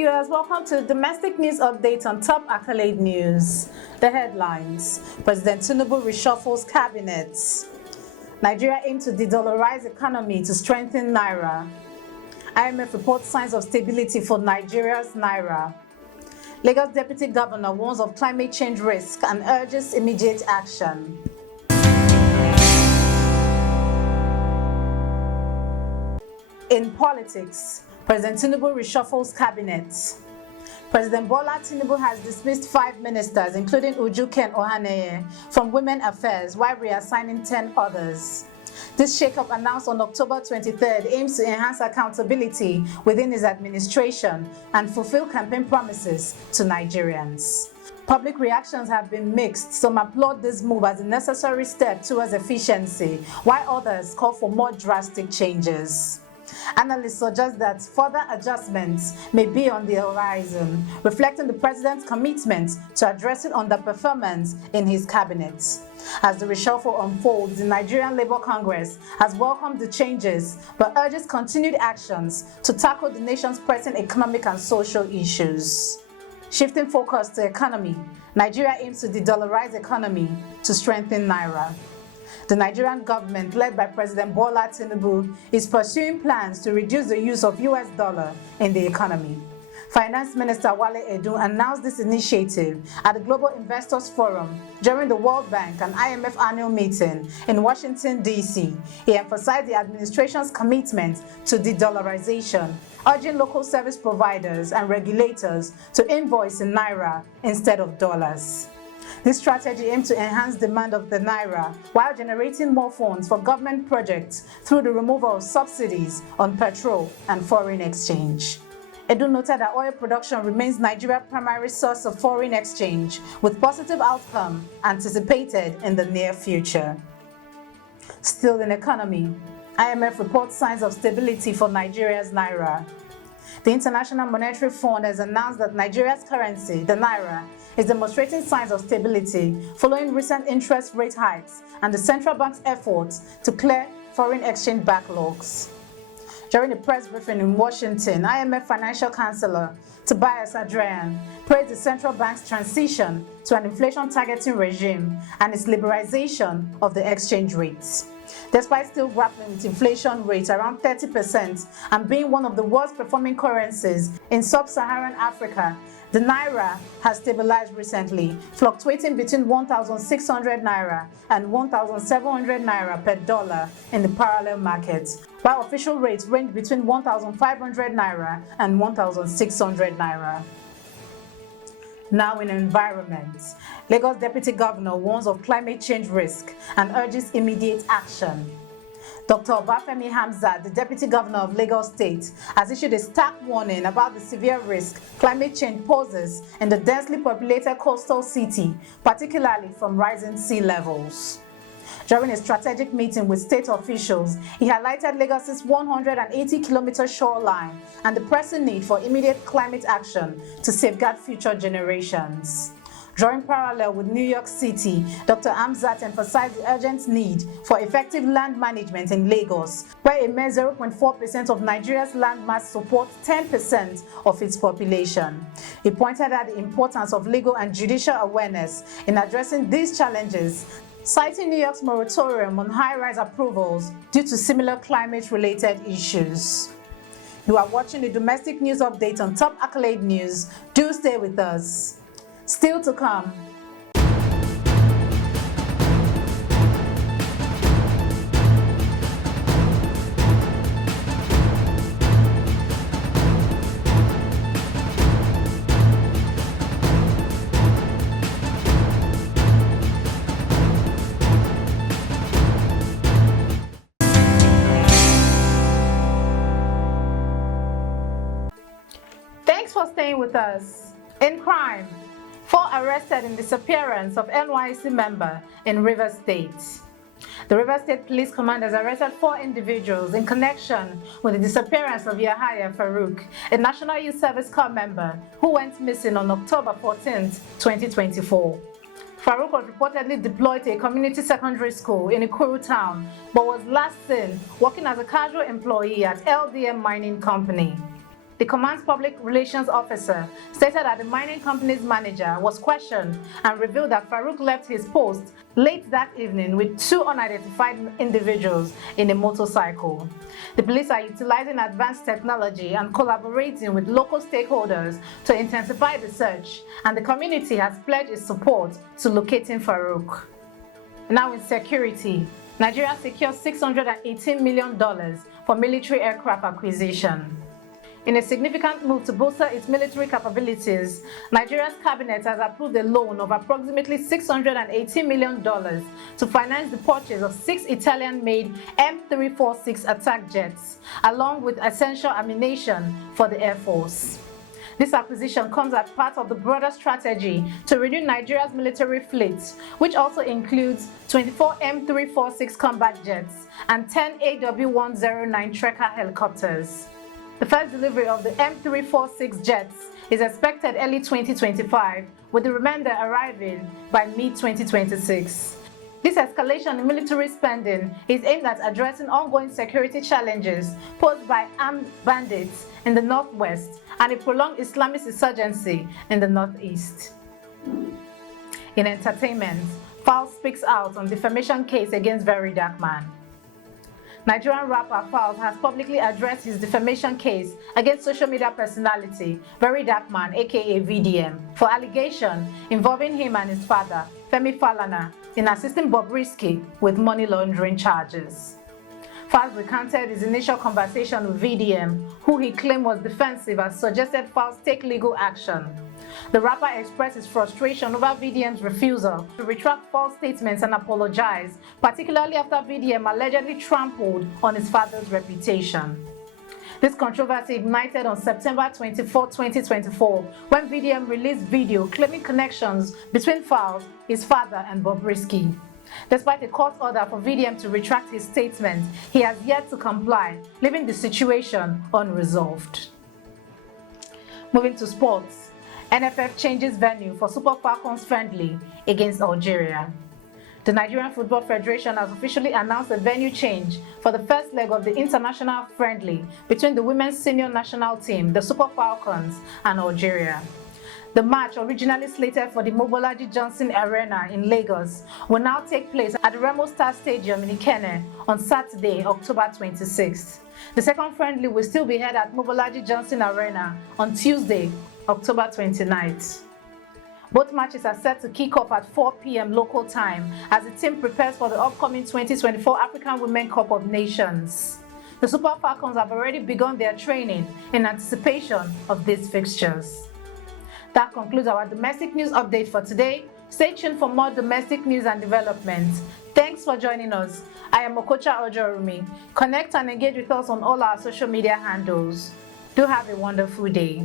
viewers, welcome to the domestic news update on top accolade news. The headlines: President Tinubu reshuffles cabinet. Nigeria aims to de-dollarize economy to strengthen Naira. IMF reports signs of stability for Nigeria's Naira. Lagos Deputy Governor warns of climate change risk and urges immediate action. In politics, President Tinubu reshuffles cabinet. President Bola Tinubu has dismissed 5 ministers, including Uju-Ken Ohanenye, from Women Affairs, while reassigning 10 others. This shakeup, announced on October 23rd, aims to enhance accountability within his administration and fulfill campaign promises to Nigerians. Public reactions have been mixed. Some applaud this move as a necessary step towards efficiency, while others call for more drastic changes. Analysts suggest that further adjustments may be on the horizon, reflecting the president's commitment to addressing underperformance in his cabinet. As the reshuffle unfolds, the Nigerian Labour Congress has welcomed the changes but urges continued actions to tackle the nation's pressing economic and social issues. Shifting focus to economy, Nigeria aims to de-dollarize economy to strengthen Naira. The Nigerian government, led by President Bola Tinubu, is pursuing plans to reduce the use of US dollar in the economy. Finance Minister Wale Edun announced this initiative at the Global Investors Forum during the World Bank and IMF annual meeting in Washington, D.C. He emphasized the administration's commitment to de-dollarization, urging local service providers and regulators to invoice in Naira instead of dollars. This strategy aims to enhance demand of the Naira while generating more funds for government projects through the removal of subsidies on petrol and foreign exchange. Edu noted that oil production remains Nigeria's primary source of foreign exchange, with positive outcome anticipated in the near future. Still in economy, IMF reports signs of stability for Nigeria's Naira. The International Monetary Fund has announced that Nigeria's currency, the Naira, is demonstrating signs of stability following recent interest rate hikes and the central bank's efforts to clear foreign exchange backlogs. During a press briefing in Washington, IMF Financial Counselor Tobias Adrian praised the central bank's transition to an inflation-targeting regime and its liberalization of the exchange rates. Despite still grappling with inflation rates around 30% and being one of the worst-performing currencies in sub-Saharan Africa, the Naira has stabilized recently, fluctuating between 1,600 Naira and 1,700 Naira per dollar in the parallel market, while official rates range between 1,500 Naira and 1,600 Naira. Now in environment, Lagos Deputy Governor warns of climate change risk and urges immediate action. Dr. Obafemi Hamzat, the Deputy Governor of Lagos State, has issued a stark warning about the severe risk climate change poses in the densely populated coastal city, particularly from rising sea levels. During a strategic meeting with state officials, he highlighted Lagos's 180-kilometer shoreline and the pressing need for immediate climate action to safeguard future generations. Drawing parallel with New York City, Dr. Hamzat emphasized the urgent need for effective land management in Lagos, where a mere 0.4% of Nigeria's land mass supports 10% of its population. He pointed out the importance of legal and judicial awareness in addressing these challenges, citing New York's moratorium on high-rise approvals due to similar climate-related issues. You are watching the domestic news update on Top Accolade News. Do stay with us. Still to come. Thanks for staying with us. In crime, 4 arrested in disappearance of NYC member in Rivers State. The Rivers State Police Command has arrested 4 individuals in connection with the disappearance of Yahaya Faruk, a National Youth Service Corps member who went missing on October 14, 2024. Faruk was reportedly deployed to a community secondary school in Ikuru town, but was last seen working as a casual employee at LDM Mining Company. the command's public relations officer stated that the mining company's manager was questioned and revealed that Faruk left his post late that evening with two unidentified individuals in a motorcycle. The police are utilizing advanced technology and collaborating with local stakeholders to intensify the search, and the community has pledged its support to locating Faruk. Now in security, Nigeria secured $618 million for military aircraft acquisition. In a significant move to bolster its military capabilities, Nigeria's cabinet has approved a loan of approximately $618 million to finance the purchase of 6 Italian-made M346 attack jets, along with essential ammunition for the Air Force. This acquisition comes as part of the broader strategy to renew Nigeria's military fleet, which also includes 24 M346 combat jets and 10 AW109 Trekker helicopters. The first delivery of the M346 jets is expected early 2025, with the remainder arriving by mid-2026. This escalation in military spending is aimed at addressing ongoing security challenges posed by armed bandits in the northwest and a prolonged Islamist insurgency in the northeast. In entertainment, Falz speaks out on defamation case against Very Dark Man. Nigerian rapper Falz has publicly addressed his defamation case against social media personality Very Dark Man aka VDM for allegation involving him and his father, Femi Falana, in assisting Bobrisky with money laundering charges. Falz recanted his initial conversation with VDM, who he claimed was defensive and suggested Falz take legal action. The rapper expressed his frustration over VDM's refusal to retract false statements and apologize, particularly after VDM allegedly trampled on his father's reputation. This controversy ignited on September 24, 2024, when VDM released video claiming connections between Falz, his father, and Bobrisky. Despite a court order for VDM to retract his statement, he has yet to comply, leaving the situation unresolved. Moving to sports. NFF changes venue for Super Falcons friendly against Algeria. The Nigerian Football Federation has officially announced a venue change for the first leg of the international friendly between the women's senior national team, the Super Falcons, and Algeria. The match, originally slated for the Mobolaji Johnson Arena in Lagos, will now take place at the Remo Star Stadium in Ikenne on Saturday, October 26th. The second friendly will still be held at Mobolaji Johnson Arena on Tuesday, October 29th. Both matches are set to kick off at 4 p.m. local time as the team prepares for the upcoming 2024 African Women Cup of Nations. The Super Falcons have already begun their training in anticipation of these fixtures. That concludes our domestic news update for today. Stay tuned for more domestic news and developments. Thanks for joining us. I am Okocha Ojorumi. Connect and engage with us on all our social media handles. Do have a wonderful day.